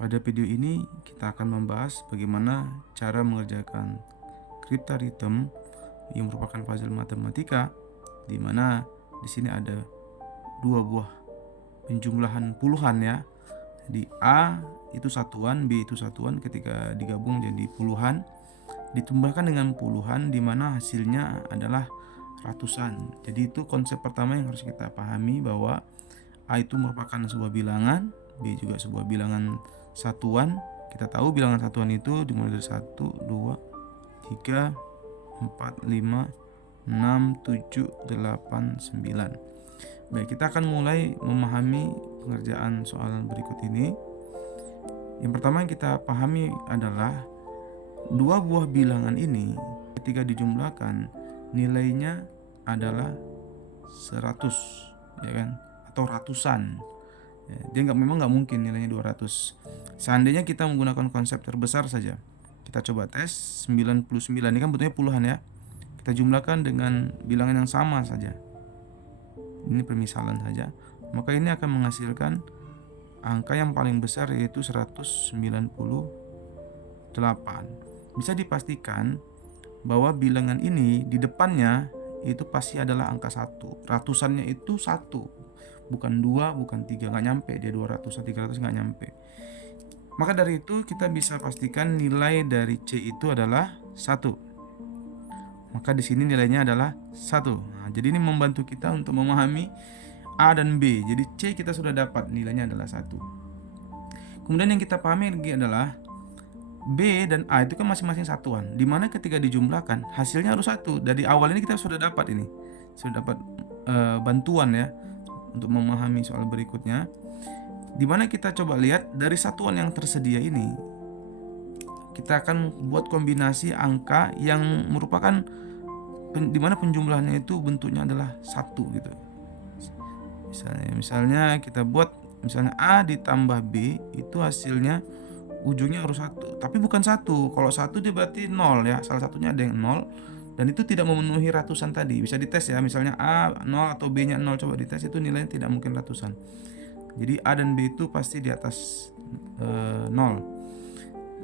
Pada video ini kita akan membahas bagaimana cara mengerjakan cryptaritum yang merupakan puzzle matematika, di mana di sini ada dua buah penjumlahan puluhan ya. Di A itu satuan, B itu satuan, ketika digabung jadi puluhan, ditambahkan dengan puluhan di mana hasilnya adalah ratusan. Jadi itu konsep pertama yang harus kita pahami, bahwa A itu merupakan sebuah bilangan, B juga sebuah bilangan satuan. Kita tahu bilangan satuan itu dimulai dari 1, 2, 3, 4, 5, 6, 7, 8, 9. Baik, kita akan mulai memahami pengerjaan soal berikut ini. Yang pertama yang kita pahami adalah dua buah bilangan ini ketika dijumlahkan nilainya adalah 100, ya kan, atau ratusan. Ya, dia memang nggak mungkin nilainya 200. Seandainya kita menggunakan konsep terbesar saja, kita coba tes 99, ini kan bentuknya puluhan ya, kita jumlahkan dengan bilangan yang sama saja, ini permisalan saja, maka ini akan menghasilkan angka yang paling besar, yaitu 198. Bisa dipastikan bahwa bilangan ini di depannya itu pasti adalah angka 1. Ratusannya itu 1, bukan 2, bukan 3, nggak nyampe dia 200 atau 300, nggak nyampe. Maka dari itu kita bisa pastikan nilai dari C itu adalah 1. Maka di sini nilainya adalah 1. Nah, jadi ini membantu kita untuk memahami A dan B. Jadi C kita sudah dapat nilainya adalah 1. Kemudian yang kita pahami lagi adalah B dan A itu kan masing-masing satuan, dimana ketika dijumlahkan hasilnya harus 1. Dari awal ini kita sudah dapat bantuan ya untuk memahami soal berikutnya, dimana kita coba lihat dari satuan yang tersedia ini, kita akan buat kombinasi angka yang merupakan dimana penjumlahannya itu bentuknya adalah 1 gitu. Misalnya kita buat misalnya A ditambah B, itu hasilnya ujungnya harus 1, tapi bukan 1. Kalau 1 dia berarti 0 ya, salah satunya ada yang 0, dan itu tidak memenuhi ratusan tadi. Bisa dites ya, misalnya A 0 atau B nya 0, coba dites, itu nilainya tidak mungkin ratusan. Jadi A dan B itu pasti di atas 0.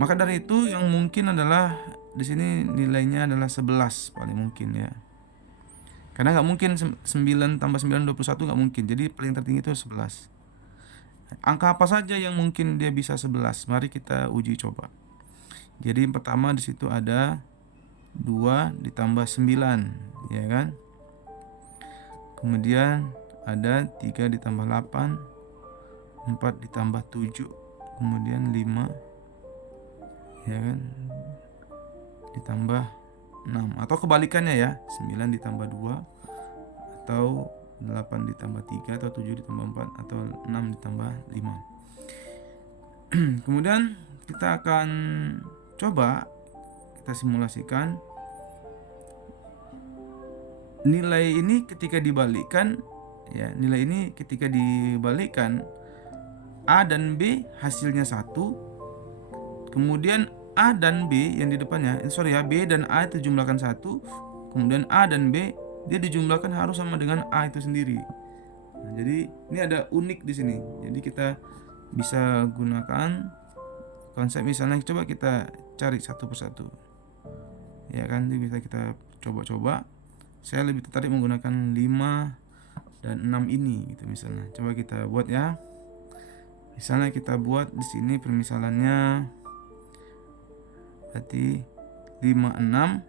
Maka dari itu yang mungkin adalah di sini nilainya adalah 11 paling mungkin ya, karena nggak mungkin 9 tambah 9 21, nggak mungkin. Jadi paling tertinggi itu 11. Angka apa saja yang mungkin dia bisa 11? Mari kita uji coba. Jadi yang pertama di situ ada 2 ditambah 9, ya kan? Kemudian ada 3 ditambah 8, 4 ditambah 7, kemudian 5, ya kan? Ditambah 6, atau kebalikannya ya, 9 ditambah 2, atau 8 ditambah 3, atau 7 ditambah 4, atau 6 ditambah 5. Kemudian kita akan coba kita simulasikan nilai ini ketika dibalikkan ya, nilai ini ketika dibalikkan A dan B hasilnya 1, kemudian A dan B yang di depannya, B dan A itu jumlahkan 1, kemudian A dan B dia dijumlahkan harus sama dengan A itu sendiri. Nah, jadi ini ada unik di sini. Jadi kita bisa gunakan konsep, misalnya coba kita cari satu persatu, ya kan, ini bisa kita coba-coba. Saya lebih tertarik menggunakan 5 dan 6 ini gitu misalnya. Coba kita buat ya. Misalnya kita buat di sini permisalannya berarti 5 6,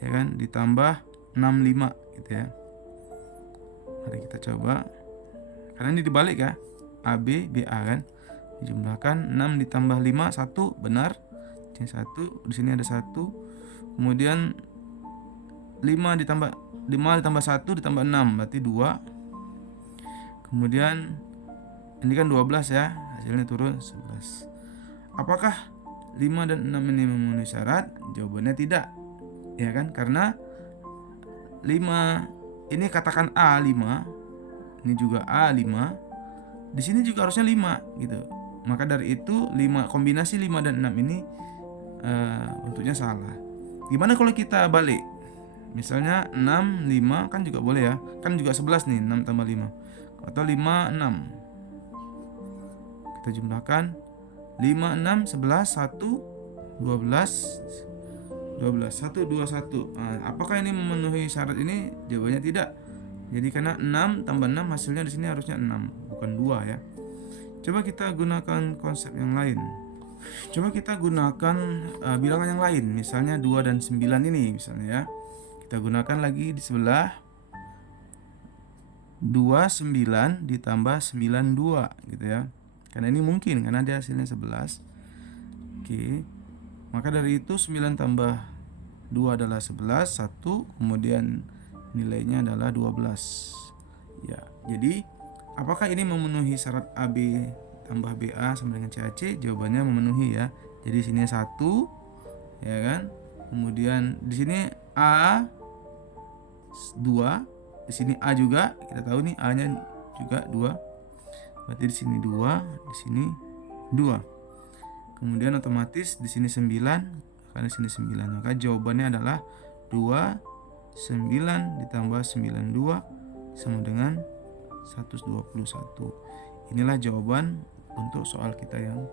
ya kan, ditambah 6 5 gitu ya. Mari kita coba. Karena ini dibalik ya. AB BA kan. Dijumlahkan 6 ditambah 5 1, benar. Ini 1, di sini ada 1. Kemudian 5 ditambah 1 ditambah 6 berarti 2. Kemudian ini kan 12 ya, hasilnya turun 11. Apakah 5 dan 6 ini memenuhi syarat? Jawabannya tidak. Ya kan? Karena 5 ini katakan A5, ini juga A5. Di sini juga harusnya 5 gitu. Maka dari itu kombinasi 5 dan 6 ini bentuknya salah. Gimana kalau kita balik? Misalnya 6 5 kan juga boleh ya. Kan juga 11 nih, 6 tambah 5. Atau 5 6. Kita jumlahkan 5, 6, 11, 1, 12, 1, 2, 1. Apakah ini memenuhi syarat ini? Jawabannya tidak. Jadi karena 6 tambah 6 hasilnya di sini harusnya 6, bukan 2 ya. Coba kita gunakan konsep yang lain. Coba kita gunakan bilangan yang lain, misalnya 2 dan 9 ini misalnya ya. Kita gunakan lagi di sebelah 29 ditambah 92 gitu ya. Karena ini mungkin karena dia hasilnya 11. Oke. Maka dari itu 9 tambah 2 adalah 11, 1, kemudian nilainya adalah 12. Ya, jadi apakah ini memenuhi syarat AB tambah BA sama dengan CAC? Jawabannya memenuhi ya. Jadi sini 1 ya kan. Kemudian di sini A 2, di sini A juga, kita tahu nih A-nya juga 2. Berarti di sini 2, di sini 2. Kemudian otomatis di sini 9, karena di sini 9. Maka jawabannya adalah 2, 9 ditambah 92 sama dengan 121. Inilah jawaban untuk soal kita yang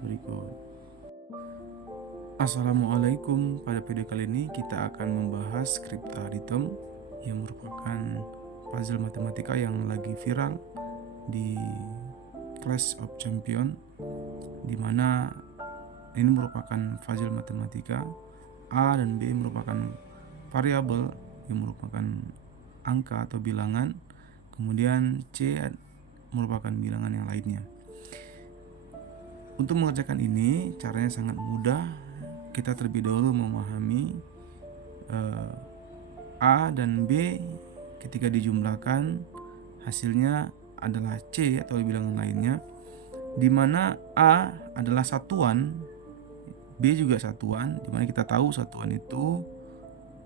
berikut. Assalamualaikum. Pada video kali ini kita akan membahas Scriptaritum yang merupakan puzzle matematika yang lagi viral di Clash of Champions, di mana ini merupakan puzzle matematika. A dan B merupakan variabel yang merupakan angka atau bilangan, kemudian C merupakan bilangan yang lainnya. Untuk mengerjakan ini caranya sangat mudah. Kita terlebih dahulu memahami A dan B ketika dijumlahkan hasilnya adalah C atau bilangan lainnya, di mana A adalah satuan, B juga satuan, di mana kita tahu satuan itu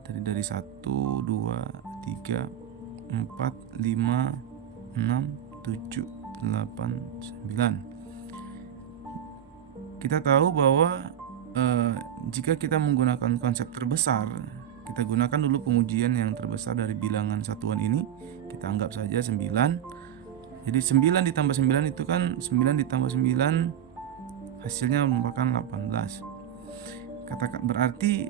dari 1, 2, 3, 4, 5, 6, 7, 8, 9. Kita tahu bahwa jika kita menggunakan konsep terbesar, kita gunakan dulu pengujian yang terbesar dari bilangan satuan ini. Kita anggap saja 9. Jadi 9 ditambah 9 itu kan 9 ditambah 9 hasilnya merupakan 18. Berarti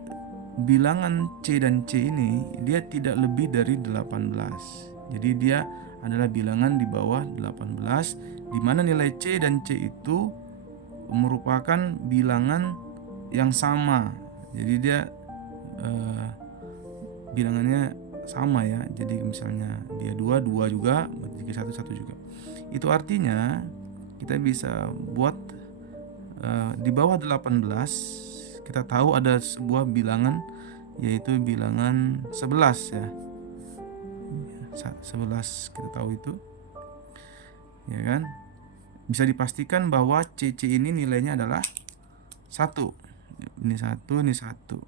bilangan C dan C ini dia tidak lebih dari 18. Jadi dia adalah bilangan di bawah 18, di mana nilai C dan C itu merupakan bilangan yang sama. Jadi dia bilangannya sama ya. Jadi misalnya dia 2 juga, jika 1 juga. Itu artinya kita bisa buat di bawah 18 kita tahu ada sebuah bilangan, yaitu bilangan 11 ya. 11 kita tahu itu. Ya kan? Bisa dipastikan bahwa CC ini nilainya adalah 1. Ini 1, ini 1.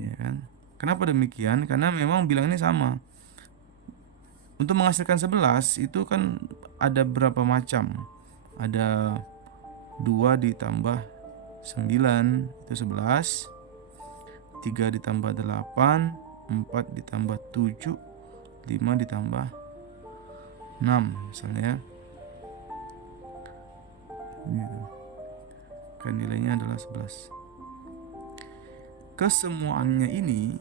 Ya kan? Kenapa demikian? Karena memang bilangannya sama. Untuk menghasilkan 11 itu kan ada berapa macam? Ada 2 ditambah 9 itu 11, 3 ditambah 8, 4 ditambah 7, 5 ditambah 6 misalnya ya. Gitu. Kan nilainya adalah 11. Kesemuanya ini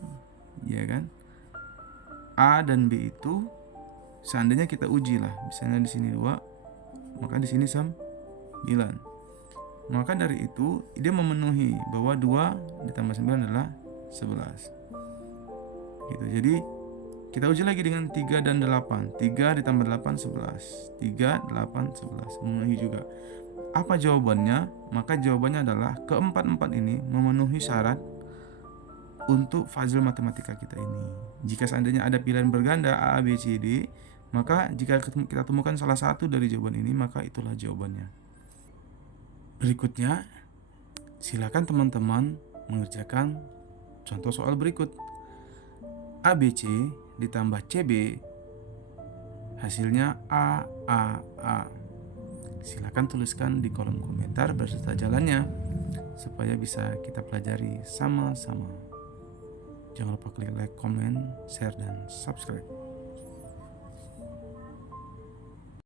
ya kan, A dan B itu seandainya kita uji lah, misalnya di sini 2, maka di sini 9. Maka dari itu dia memenuhi bahwa 2 ditambah 9 adalah 11. Gitu. Jadi kita uji lagi dengan 3 dan 8. 3 ditambah 8 11. 3, 8, 11 memenuhi juga. Apa jawabannya? Maka jawabannya adalah keempat-empat ini memenuhi syarat untuk puzzle matematika kita ini. Jika seandainya ada pilihan berganda A, B, C, D, maka jika kita temukan salah satu dari jawaban ini, maka itulah jawabannya. Berikutnya, silakan teman-teman mengerjakan contoh soal berikut. ABC ditambah CB hasilnya A. Silakan tuliskan di kolom komentar beserta jalannya supaya bisa kita pelajari sama-sama. Jangan lupa klik like, comment, share, dan subscribe.